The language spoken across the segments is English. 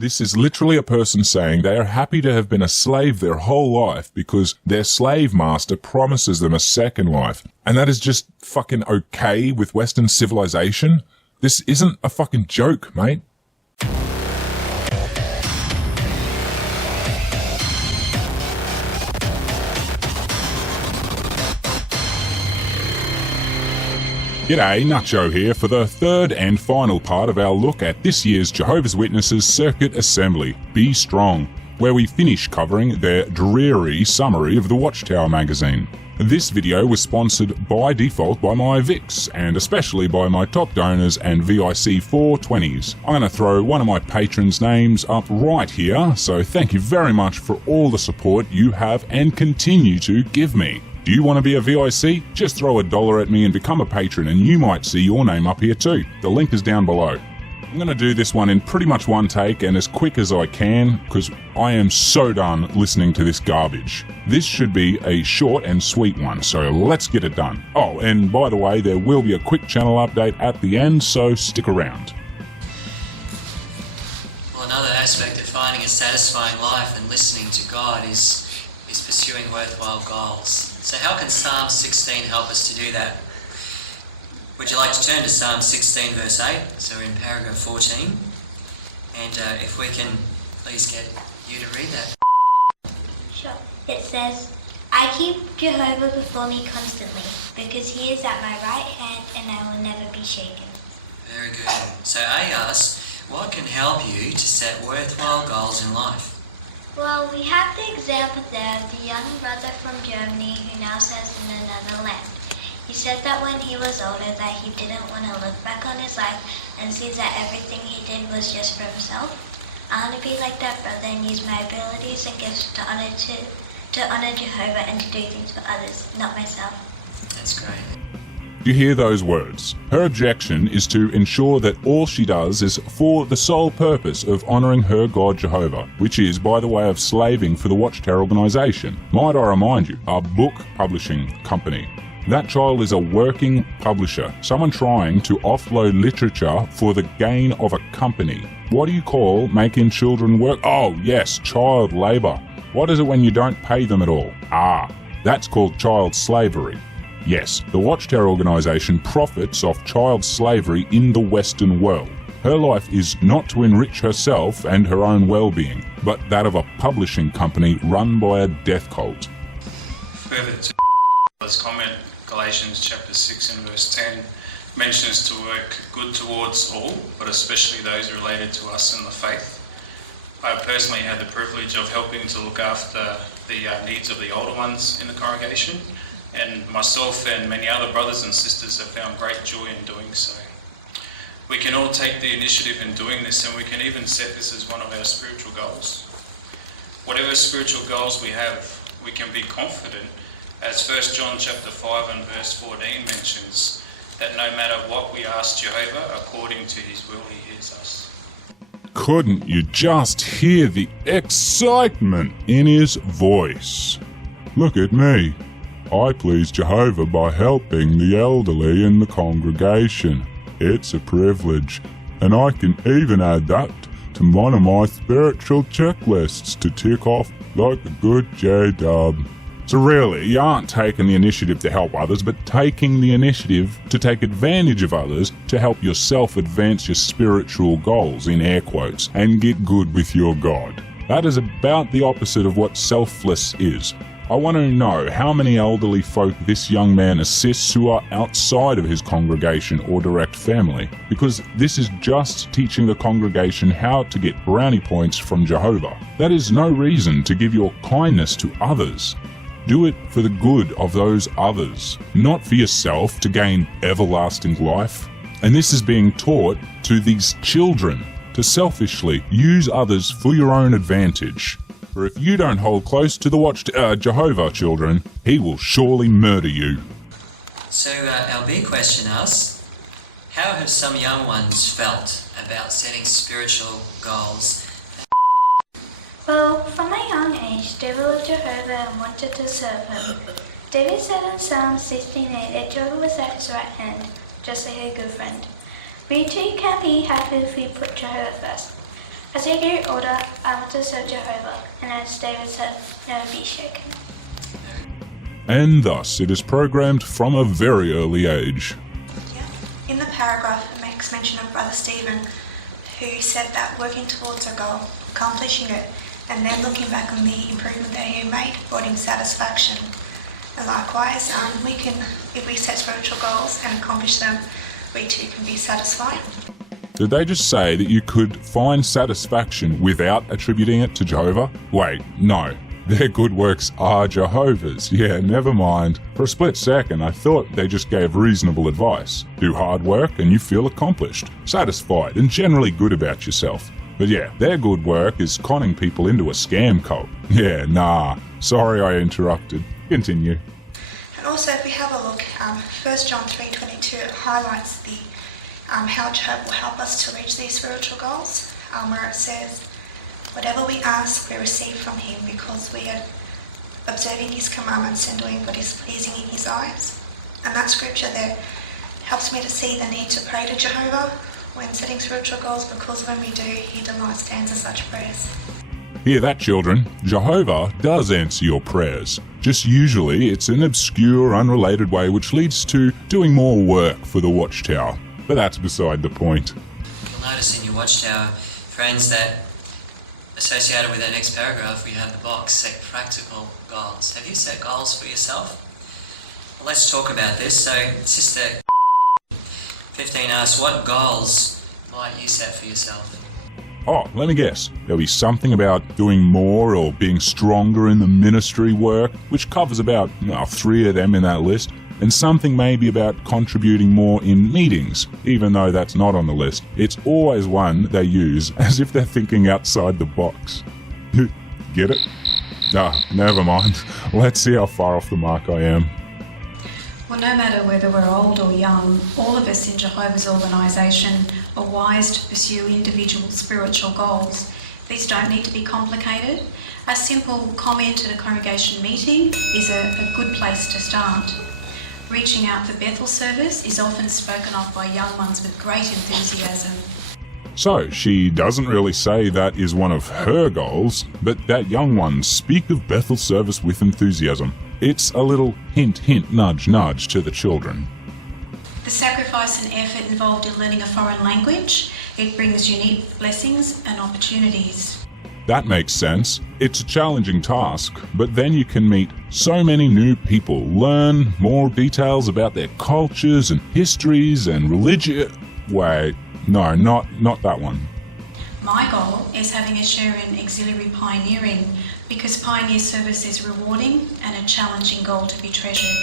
This is literally a person saying they are happy to have been a slave their whole life because their slave master promises them a second life. And that is just fucking okay with Western civilization? This isn't a fucking joke, mate. G'day, NotJah here for the third and final part of our look at this year's Jehovah's Witnesses Circuit Assembly, Be Strong, where we finish covering their dreary summary of the Watchtower magazine. This video was sponsored by default by my VIX, and especially by my top donors and VIC 420s. I'm going to throw one of my patrons' names up right here, so thank you very much for all the support you have and continue to give me. Do you want to be a VIC? Just throw $1 at me and become a patron and you might see your name up here too. The link is down below. I'm going to do this one in pretty much one take and as quick as I can because I am so done listening to this garbage. This should be a short and sweet one, so let's get it done. Oh, and by the way, there will be a quick channel update at the end, so stick around. Well, another aspect of finding a satisfying life and listening to God is pursuing worthwhile goals. So how can Psalm 16 help us to do that? Would you like to turn to Psalm 16 verse 8? So we're in paragraph 14. And if we can please get you to read that. Sure. It says, I keep Jehovah before me constantly, because he is at my right hand and I will never be shaken. Very good. So A asks, what can help you to set worthwhile goals in life? Well, we have the example there of the young brother from Germany who now serves in another land. He said that when he was older that he didn't want to look back on his life and see that everything he did was just for himself. I want to be like that brother and use my abilities and gifts to honor Jehovah and to do things for others, not myself. That's great. You hear those words. Her objection is to ensure that all she does is for the sole purpose of honouring her God Jehovah, which is by the way of slaving for the Watchtower organisation. Might I remind you, a book publishing company. That child is a working publisher, someone trying to offload literature for the gain of a company. What do you call making children work? Oh yes, child labour. What is it when you don't pay them at all? Ah, that's called child slavery. Yes, the Watchtower organisation profits off child slavery in the Western world. Her life is not to enrich herself and her own well-being, but that of a publishing company run by a death cult. Further to this comment, Galatians chapter 6 and verse 10 mentions to work good towards all, but especially those related to us in the faith. I personally had the privilege of helping to look after the needs of the older ones in the congregation, and myself and many other brothers and sisters have found great joy in doing so. We can all take the initiative in doing this, and we can even set this as one of our spiritual goals. Whatever spiritual goals we have, we can be confident, as 1 John chapter 5 and verse 14 mentions, that no matter what we ask Jehovah, according to his will, he hears us. Couldn't you just hear the excitement in his voice? Look at me. I please Jehovah by helping the elderly in the congregation. It's a privilege, and I can even add that to one of my spiritual checklists to tick off like a good J-dub. So really, you aren't taking the initiative to help others, but taking the initiative to take advantage of others to help yourself advance your spiritual goals, in air quotes, and get good with your God. That is about the opposite of what selfless is. I want to know how many elderly folk this young man assists who are outside of his congregation or direct family, because this is just teaching the congregation how to get brownie points from Jehovah. That is no reason to give your kindness to others. Do it for the good of those others, not for yourself to gain everlasting life. And this is being taught to these children, to selfishly use others for your own advantage. For if you don't hold close to the Jehovah, children, he will surely murder you. So our big question asks, how have some young ones felt about setting spiritual goals? Well, from a young age, David loved Jehovah and wanted to serve him. David said in Psalm 16:8 that Jehovah was at his right hand, just like a good friend. We too can be happy if we put Jehovah first. As he grew older, I wanted to serve Jehovah, and as David said, never be shaken. And thus it is programmed from a very early age. Yeah. In the paragraph, it makes mention of Brother Stephen, who said that working towards a goal, accomplishing it, and then looking back on the improvement that he made brought him satisfaction. And likewise, we can, if we set spiritual goals and accomplish them, we too can be satisfied. Did they just say that you could find satisfaction without attributing it to Jehovah? Wait, no. Their good works are Jehovah's. Yeah, never mind. For a split second, I thought they just gave reasonable advice. Do hard work and you feel accomplished, satisfied, and generally good about yourself. But yeah, their good work is conning people into a scam cult. Yeah, nah. Sorry I interrupted. Continue. And also, if we have a look, 1 John 3:22 highlights the how Jehovah will help us to reach these spiritual goals, where it says, whatever we ask, we receive from him because we are observing his commandments and doing what is pleasing in his eyes. And that scripture there helps me to see the need to pray to Jehovah when setting spiritual goals, because when we do, he delights to answer such prayers. Hear that, children? Jehovah does answer your prayers. Just usually it's an obscure, unrelated way which leads to doing more work for the Watchtower. But that's beside the point. You'll notice in your Watchtower, friends, that associated with that next paragraph, we have the box, set practical goals. Have you set goals for yourself? Well, let's talk about this. So, Sister 15 asks, what goals might you set for yourself? Oh, let me guess. There'll be something about doing more or being stronger in the ministry work, which covers about 3 of them in that list, and something maybe about contributing more in meetings, even though that's not on the list. It's always one they use as if they're thinking outside the box. Get it? Never mind. Let's see how far off the mark I am. Well, no matter whether we're old or young, all of us in Jehovah's organisation are wise to pursue individual spiritual goals. These don't need to be complicated. A simple comment at a congregation meeting is a good place to start. Reaching out for Bethel service is often spoken of by young ones with great enthusiasm. So, she doesn't really say that is one of her goals, but that young ones speak of Bethel service with enthusiasm. It's a little hint, hint, nudge, nudge to the children. The sacrifice and effort involved in learning a foreign language, it brings unique blessings and opportunities. That makes sense. It's a challenging task, but then you can meet so many new people, learn more details about their cultures and histories and religion. Wait, no, not that one. My goal is having a share in auxiliary pioneering, because pioneer service is rewarding and a challenging goal to be treasured.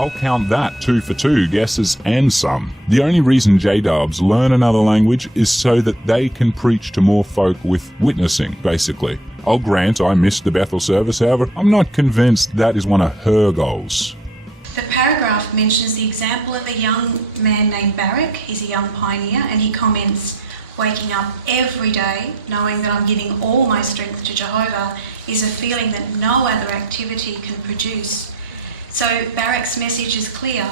I'll count that 2 for 2 guesses and some. The only reason J-Dubs learn another language is so that they can preach to more folk with witnessing, basically. I'll grant I missed the Bethel service, however, I'm not convinced that is one of her goals. The paragraph mentions the example of a young man named Barak. He's a young pioneer, and he comments, waking up every day knowing that I'm giving all my strength to Jehovah is a feeling that no other activity can produce. So Barak's message is clear.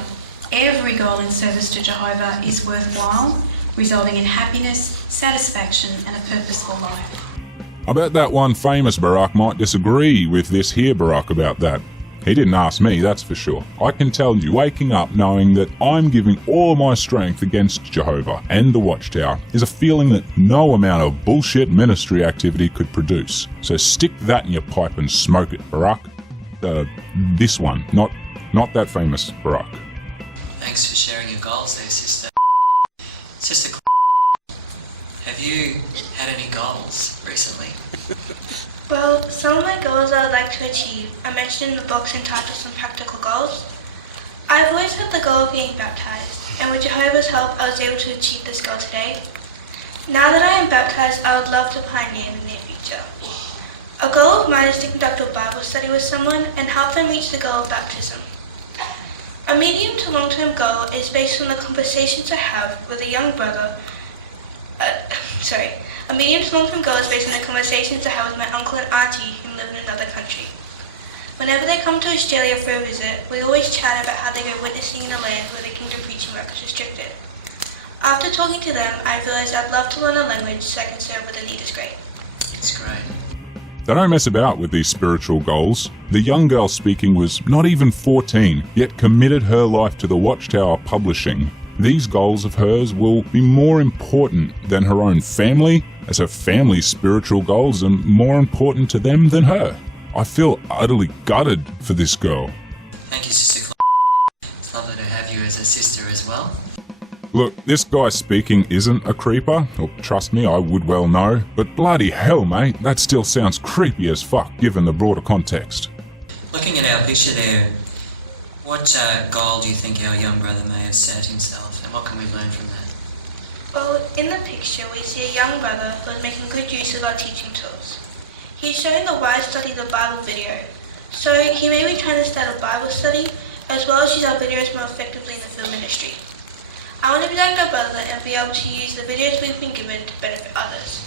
Every goal in service to Jehovah is worthwhile, resulting in happiness, satisfaction, and a purposeful life. I bet that one famous Barak might disagree with this here Barak about that. He didn't ask me, that's for sure. I can tell you, waking up knowing that I'm giving all my strength against Jehovah and the Watchtower is a feeling that no amount of bullshit ministry activity could produce. So stick that in your pipe and smoke it, Barak. This one, not that famous Barak. Thanks for sharing your goals there, Sister. Sister, have you had any goals recently? Well, some of my goals I would like to achieve are mentioned in the box entitled Some Practical Goals. I've always had the goal of being baptized, and with Jehovah's help I was able to achieve this goal today. Now that I am baptized, I would love to pioneer in the near future. A goal of mine is to conduct a Bible study with someone and help them reach the goal of baptism. A medium to long-term goal is based on the conversations I have with a young brother. A medium to long-term goal is based on the conversations I have with my uncle and auntie who live in another country. Whenever they come to Australia for a visit, we always chat about how they go witnessing in a land where the kingdom preaching work is restricted. After talking to them, I realized I'd love to learn a language so I can serve where the need is great. It's great. They don't mess about with these spiritual goals. The young girl speaking was not even 14, yet committed her life to the Watchtower publishing. These goals of hers will be more important than her own family, as her family's spiritual goals are more important to them than her. I feel utterly gutted for this girl. Thank you, Sister It's lovely to have you as a sister as well. Look, this guy speaking isn't a creeper. Well, trust me, I would well know. But bloody hell, mate, that still sounds creepy as fuck given the broader context. Looking at our picture there, what goal do you think our young brother may have set himself, and what can we learn from that? Well, in the picture we see a young brother who is making good use of our teaching tools. He's showing the Why Study the Bible video, so he may be trying to start a Bible study as well as use our videos more effectively in the film industry. I want to be like our brother and be able to use the videos we've been given to benefit others.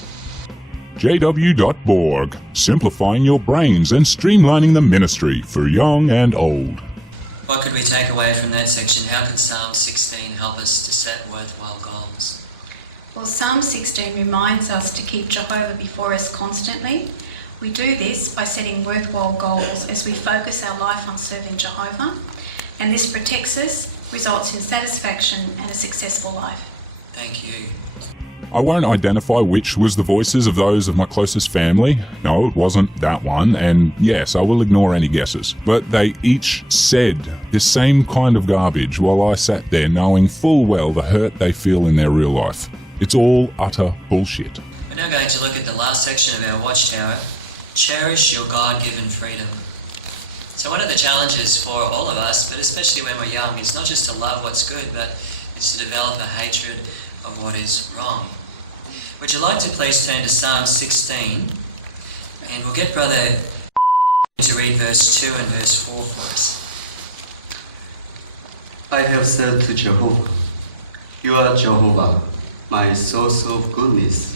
JW.Borg, simplifying your brains and streamlining the ministry for young and old. What could we take away from that section? How can Psalm 16 help us to set worthwhile goals? Well, Psalm 16 reminds us to keep Jehovah before us constantly. We do this by setting worthwhile goals as we focus our life on serving Jehovah, and this protects us, results in satisfaction and a successful life. Thank you. I won't identify which was the voices of those of my closest family. No, it wasn't that one, and yes, I will ignore any guesses. But they each said the same kind of garbage while I sat there knowing full well the hurt they feel in their real life. It's all utter bullshit. We're now going to look at the last section of our Watchtower. Cherish your God-given freedom. So one of the challenges for all of us, but especially when we're young, is not just to love what's good, but it's to develop a hatred of what is wrong. Would you like to please turn to Psalm 16, and we'll get Brother to read verse 2 and verse 4 for us. I have said to Jehovah, you are Jehovah, my source of goodness.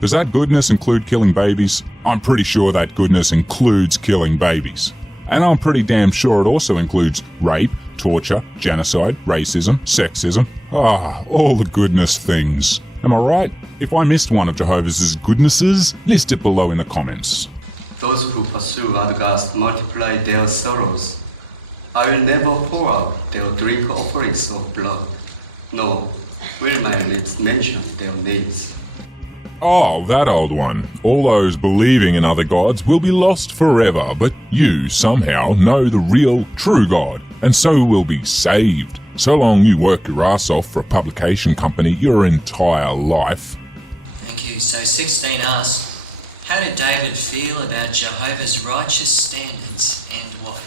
Does that goodness include killing babies? I'm pretty sure that goodness includes killing babies. And I'm pretty damn sure it also includes rape, torture, genocide, racism, sexism. All the goodness things. Am I right? If I missed one of Jehovah's goodnesses, list it below in the comments. Those who pursue other gods multiply their sorrows. I will never pour out their drink offerings of blood, nor will my lips mention their names. Oh, that old one. All those believing in other gods will be lost forever, but you somehow know the real, true God, and so will be saved. So long you work your ass off for a publication company your entire life. Thank you. So 16 asks, how did David feel about Jehovah's righteous standards and what?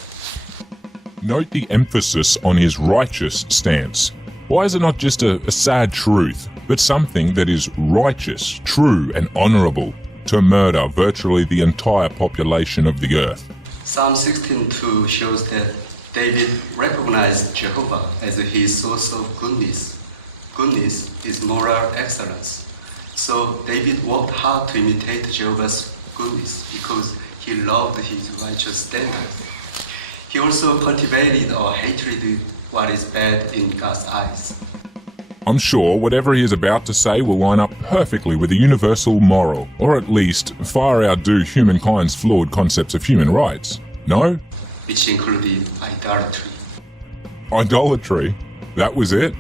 Note the emphasis on his righteous stance. Why is it not just a sad truth, but something that is righteous, true, and honourable to murder virtually the entire population of the earth? Psalm 16:2 shows that David recognized Jehovah as his source of goodness. Goodness is moral excellence. So David worked hard to imitate Jehovah's goodness because he loved his righteous standards. He also cultivated a hatred of what is bad in God's eyes. I'm sure whatever he is about to say will line up perfectly with a universal moral, or at least far outdo humankind's flawed concepts of human rights. No? Which included idolatry. Idolatry? That was it?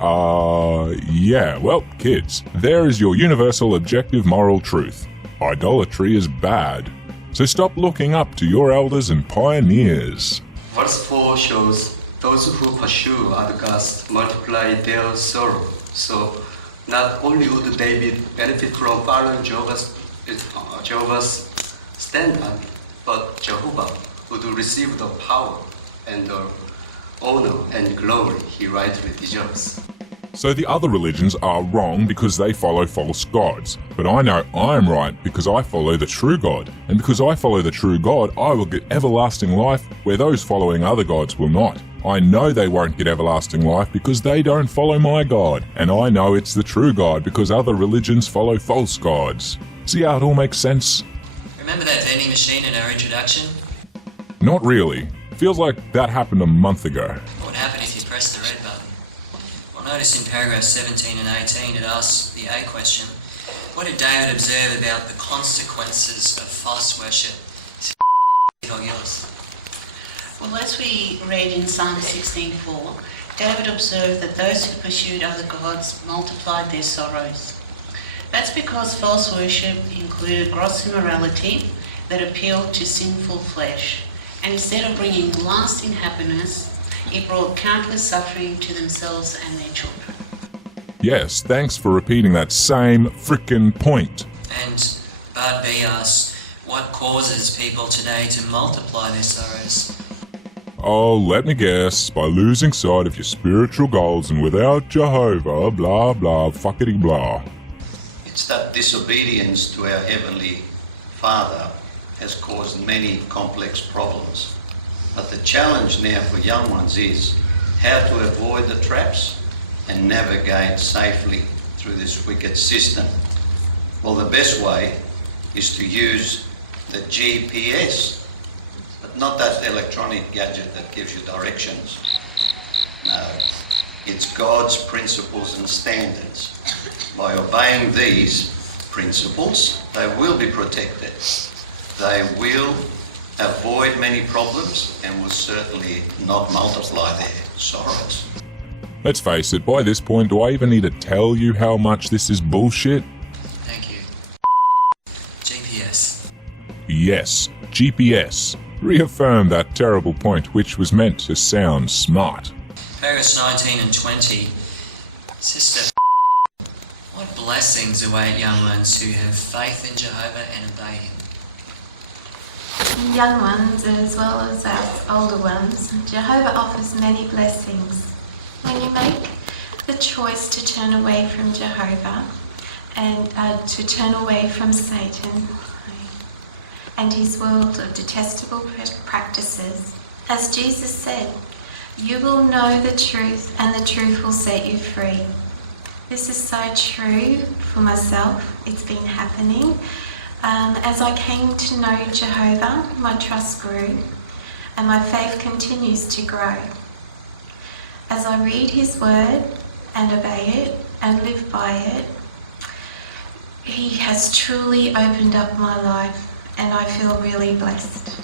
Yeah, well, kids, there is your universal objective moral truth. Idolatry is bad. So stop looking up to your elders and pioneers. Verse 4 shows those who pursue other gods multiply their sorrow. So not only would David benefit from following Jehovah's standard, but Jehovah would receive the power and the honor and glory he rightly deserves. So the other religions are wrong because they follow false gods. But I know I'm right because I follow the true God. And because I follow the true God, I will get everlasting life where those following other gods will not. I know they won't get everlasting life because they don't follow my God. And I know it's the true God because other religions follow false gods. See how it all makes sense? Remember that vending machine in our introduction? Not really. Feels like that happened a month ago. What would happen if you pressed the red button? Well, Notice in paragraph 17 and 18 it asks the A question, what did David observe about the consequences of false worship? Well, as we read in Psalm 16:4, David observed that those who pursued other gods multiplied their sorrows. That's because false worship included gross immorality that appealed to sinful flesh, and instead of bringing lasting happiness, it brought countless suffering to themselves and their children. Yes, thanks for repeating that same frickin' point. And Bard B asks, what causes people today to multiply their sorrows? Oh, let me guess, by losing sight of your spiritual goals and without Jehovah, blah blah fuckity blah. It's that disobedience to our Heavenly Father has caused many complex problems. But the challenge now for young ones is how to avoid the traps and navigate safely through this wicked system. Well, the best way is to use the GPS, but not that electronic gadget that gives you directions. No, it's God's principles and standards. By obeying these principles, they will be protected. They will avoid many problems and will certainly not multiply their sorrows. Let's face it, by this point, do I even need to tell you how much this is bullshit? Thank you. GPS. Yes, GPS. Reaffirm that terrible point which was meant to sound smart. Paragraphs 19 and 20. Sister, what blessings await young ones who have faith in Jehovah and obey him? Young ones as well as us older ones, Jehovah offers many blessings. When you make the choice to turn away from Jehovah and to turn away from Satan and his world of detestable practices, as Jesus said, you will know the truth and the truth will set you free. This is so true for myself. It's been happening. As I came to know Jehovah, my trust grew and my faith continues to grow. As I read his word and obey it and live by it, he has truly opened up my life and I feel really blessed.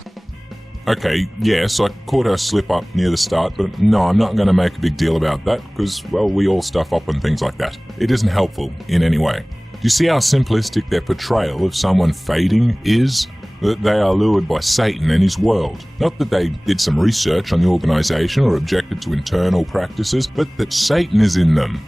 Okay, yes, I caught her slip up near the start, but no, I'm not going to make a big deal about that because, well, we all stuff up on things like that. It isn't helpful in any way. Do you see how simplistic their portrayal of someone fading is? That they are lured by Satan and his world. Not that they did some research on the organisation or objected to internal practices, but that Satan is in them.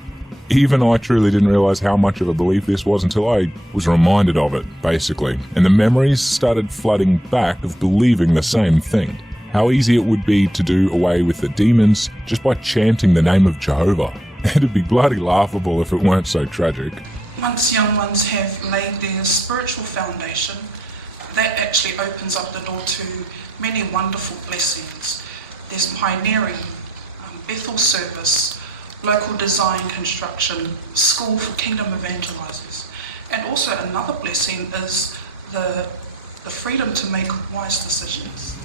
Even I truly didn't realise how much of a belief this was until I was reminded of it, basically. And the memories started flooding back of believing the same thing. How easy it would be to do away with the demons just by chanting the name of Jehovah. It'd be bloody laughable if it weren't so tragic. Once young ones have laid their spiritual foundation, that actually opens up the door to many wonderful blessings. There's pioneering, Bethel service, local design construction, school for kingdom evangelizers. And also another blessing is the freedom to make wise decisions.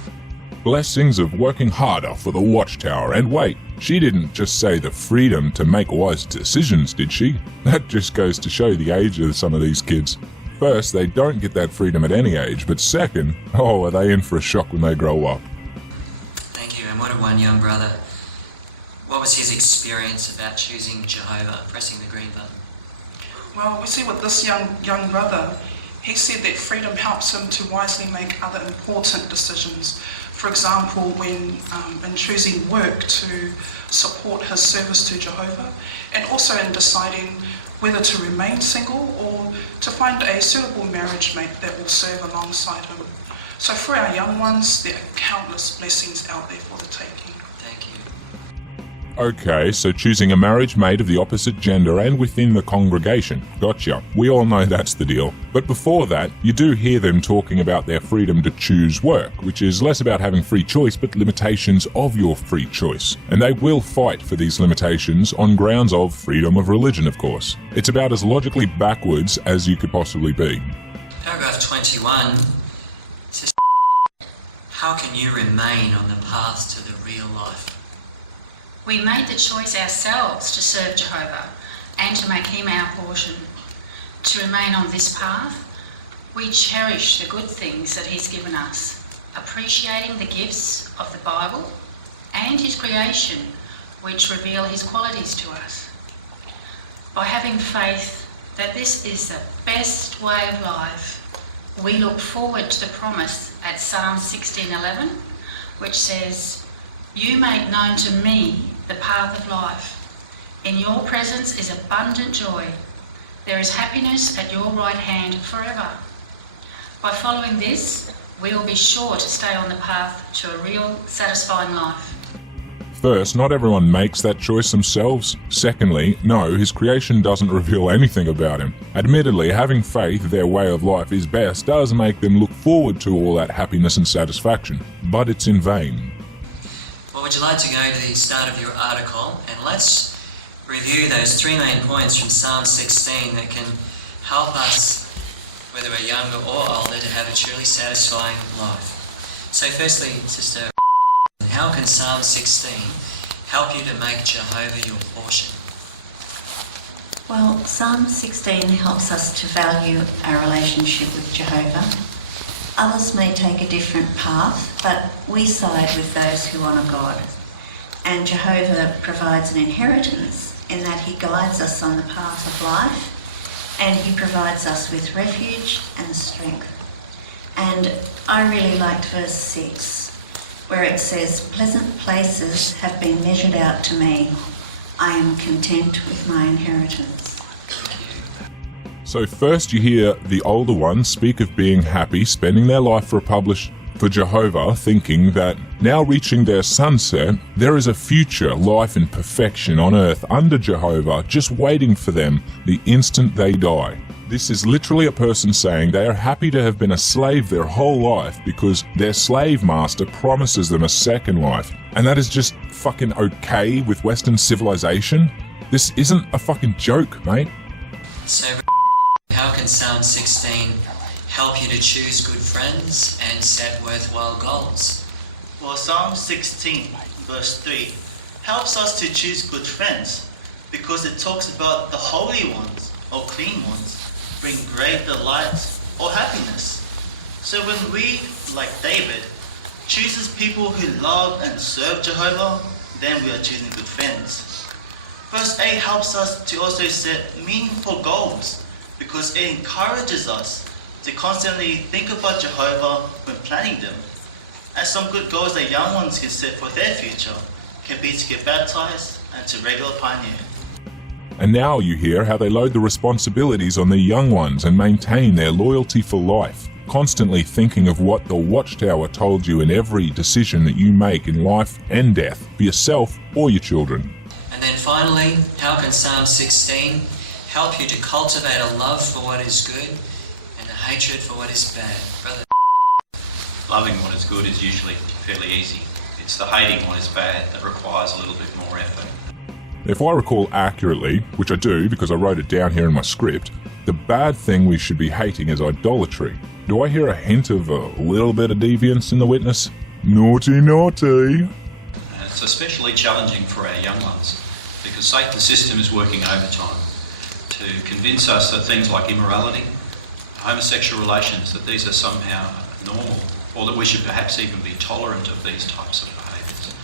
Blessings of working harder for the Watchtower. And wait, she didn't just say the freedom to make wise decisions, did she? That just goes to show the age of some of these kids. First, they don't get that freedom at any age, but second, are they in for a shock when they grow up? Thank you. And what of one young brother? What was his experience about choosing Jehovah, pressing the green button? Well, we see with this young brother, he said that freedom helps him to wisely make other important decisions. For example, when in choosing work to support his service to Jehovah, and also in deciding whether to remain single or to find a suitable marriage mate that will serve alongside him. So for our young ones, there are countless blessings out there for the taking. Thank you. Okay, so choosing a marriage mate of the opposite gender and within the congregation. Gotcha. We all know that's the deal. But before that, you do hear them talking about their freedom to choose work, which is less about having free choice, but limitations of your free choice. And they will fight for these limitations on grounds of freedom of religion, of course. It's about as logically backwards as you could possibly be. Paragraph 21 says, how can you remain on the path to the real life? We made the choice ourselves to serve Jehovah and to make him our portion. To remain on this path, we cherish the good things that he's given us, appreciating the gifts of the Bible and his creation, which reveal his qualities to us. By having faith that this is the best way of life, we look forward to the promise at Psalm 16:11, which says, "You make known to me the path of life. In your presence is abundant joy. There is happiness at your right hand forever." By following this, we will be sure to stay on the path to a real, satisfying life. First, not everyone makes that choice themselves. Secondly, no, his creation doesn't reveal anything about him. Admittedly, having faith their way of life is best does make them look forward to all that happiness and satisfaction, but it's in vain. Well, would you like to go to the start of your article, and let's review those three main points from Psalm 16 that can help us, whether we're younger or older, to have a truly satisfying life. So firstly, Sister, how can Psalm 16 help you to make Jehovah your portion? Well, Psalm 16 helps us to value our relationship with Jehovah. Others may take a different path, but we side with those who honour God. And Jehovah provides an inheritance in that he guides us on the path of life, and he provides us with refuge and strength. And I really liked verse 6, where it says, "Pleasant places have been measured out to me. I am content with my inheritance." So first you hear the older ones speak of being happy, spending their life for Jehovah, thinking that now reaching their sunset, there is a future life in perfection on earth under Jehovah, just waiting for them the instant they die. This is literally a person saying they are happy to have been a slave their whole life because their slave master promises them a second life. And that is just fucking okay with Western civilization? This isn't a fucking joke, mate. So how can Psalm 16 help you to choose good friends and set worthwhile goals? Well, Psalm 16 verse 3 helps us to choose good friends because it talks about the holy ones or clean ones bring great delight or happiness. So when we, like David, chooses people who love and serve Jehovah, then we are choosing good friends. Verse 8 helps us to also set meaningful goals because it encourages us to constantly think about Jehovah when planning them. And some good goals that young ones can set for their future can be to get baptized and to regular pioneer. And now you hear how they load the responsibilities on the young ones and maintain their loyalty for life, constantly thinking of what the Watchtower told you in every decision that you make in life and death, for yourself or your children. And then finally, how can Psalm 16 help you to cultivate a love for what is good and a hatred for what is bad? Brother. Loving what is good is usually fairly easy. It's the hating what is bad that requires a little bit more effort. If I recall accurately, which I do because I wrote it down here in my script, the bad thing we should be hating is idolatry. Do I hear a hint of a little bit of deviance in the witness? Naughty, naughty. It's especially challenging for our young ones because Satan's system is working overtime to convince us that things like immorality, homosexual relations, that these are somehow normal, or that we should perhaps even be tolerant of these types of behaviours.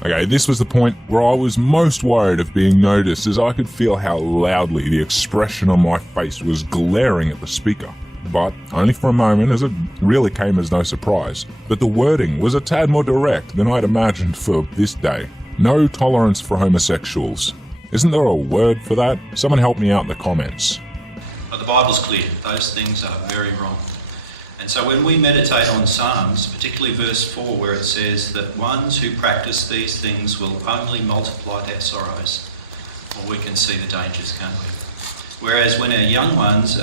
Okay, this was the point where I was most worried of being noticed, as I could feel how loudly the expression on my face was glaring at the speaker. But only for a moment, as it really came as no surprise. But the wording was a tad more direct than I'd imagined for this day. No tolerance for homosexuals. Isn't there a word for that? Someone help me out in the comments. But the Bible's clear, those things are very wrong. And so when we meditate on Psalms, particularly verse 4 where it says that ones who practice these things will only multiply their sorrows, well, we can see the dangers, can't we? Whereas when our young ones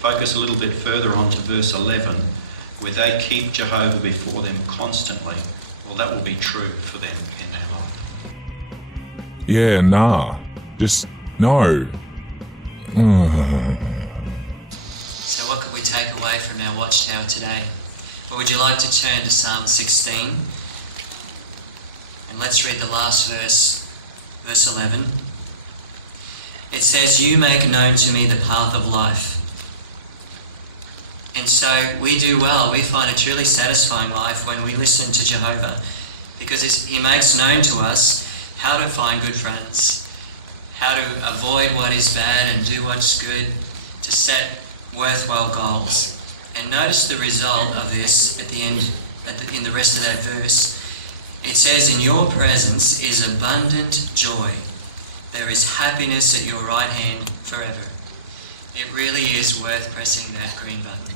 focus a little bit further on to verse 11, where they keep Jehovah before them constantly, well, that will be true for them in their life. Yeah, nah. Just, no. So what could we take away from our Watchtower today? Or would you like to turn to Psalm 16? And let's read the last verse, verse 11. It says, "You make known to me the path of life." And so we do well. We find a truly satisfying life when we listen to Jehovah, because he makes known to us how to find good friends, how to avoid what is bad and do what's good, to set worthwhile goals. And notice the result of this at the end, in the rest of that verse. It says, "In your presence is abundant joy. There is happiness at your right hand forever." It really is worth pressing that green button.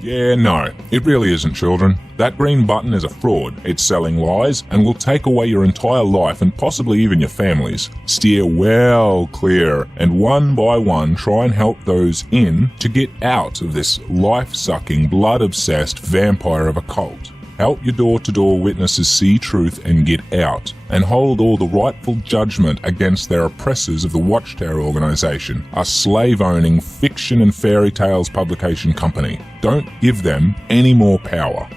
Yeah, no, it really isn't, children. That green button is a fraud. It's selling lies and will take away your entire life and possibly even your families. Steer well clear and one by one try and help those in to get out of this life-sucking, blood-obsessed vampire of a cult. Help your door-to-door witnesses see truth and get out, and hold all the rightful judgment against their oppressors of the Watchtower organization, a slave-owning fiction and fairy tales publication company. Don't give them any more power.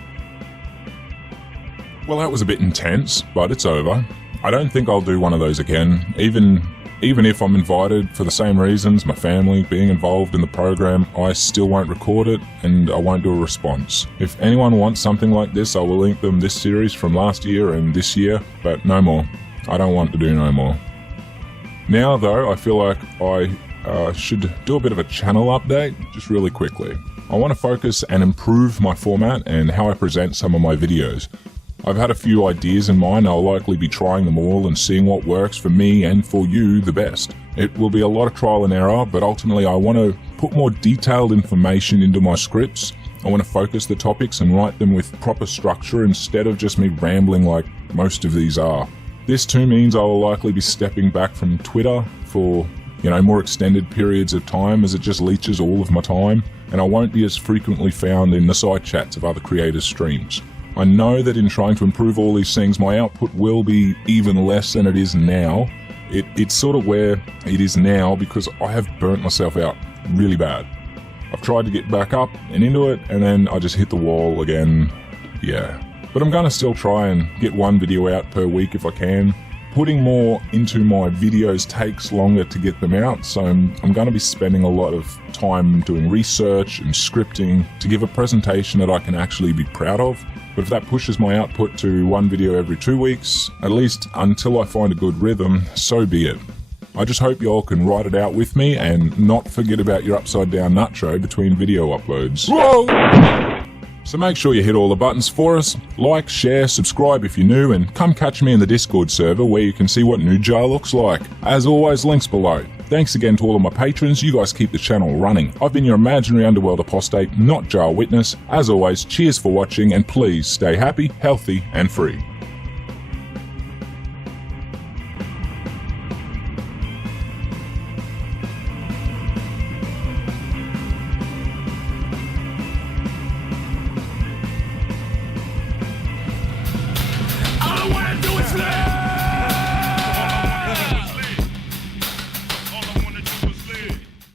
Well, that was a bit intense, but it's over. I don't think I'll do one of those again, even if I'm invited for the same reasons, my family being involved in the program. I still won't record it and I won't do a response. If anyone wants something like this, I will link them this series from last year and this year, but no more. I don't want to do no more. Now though, I feel like I should do a bit of a channel update, just really quickly. I want to focus and improve my format and how I present some of my videos. I've had a few ideas in mind. I'll likely be trying them all and seeing what works for me and for you the best. It will be a lot of trial and error, but ultimately I want to put more detailed information into my scripts. I want to focus the topics and write them with proper structure instead of just me rambling like most of these are. This too means I will likely be stepping back from Twitter for, more extended periods of time, as it just leeches all of my time, and I won't be as frequently found in the side chats of other creators' streams. I know that in trying to improve all these things, my output will be even less than it is now. It's sort of where it is now because I have burnt myself out really bad. I've tried to get back up and into it, and then I just hit the wall again. Yeah. But I'm going to still try and get one video out per week if I can. Putting more into my videos takes longer to get them out, so I'm going to be spending a lot of time doing research and scripting to give a presentation that I can actually be proud of. But if that pushes my output to one video every 2 weeks, at least until I find a good rhythm, so be it. I just hope y'all can write it out with me and not forget about your upside down nut tray between video uploads. Whoa! So make sure you hit all the buttons for us. Like, share, subscribe if you're new, and come catch me in the Discord server where you can see what NotJah looks like. As always, links below. Thanks again to all of my patrons. You guys keep the channel running. I've been your imaginary underworld apostate, NotJah Witness. As always, cheers for watching, and please stay happy, healthy, and free.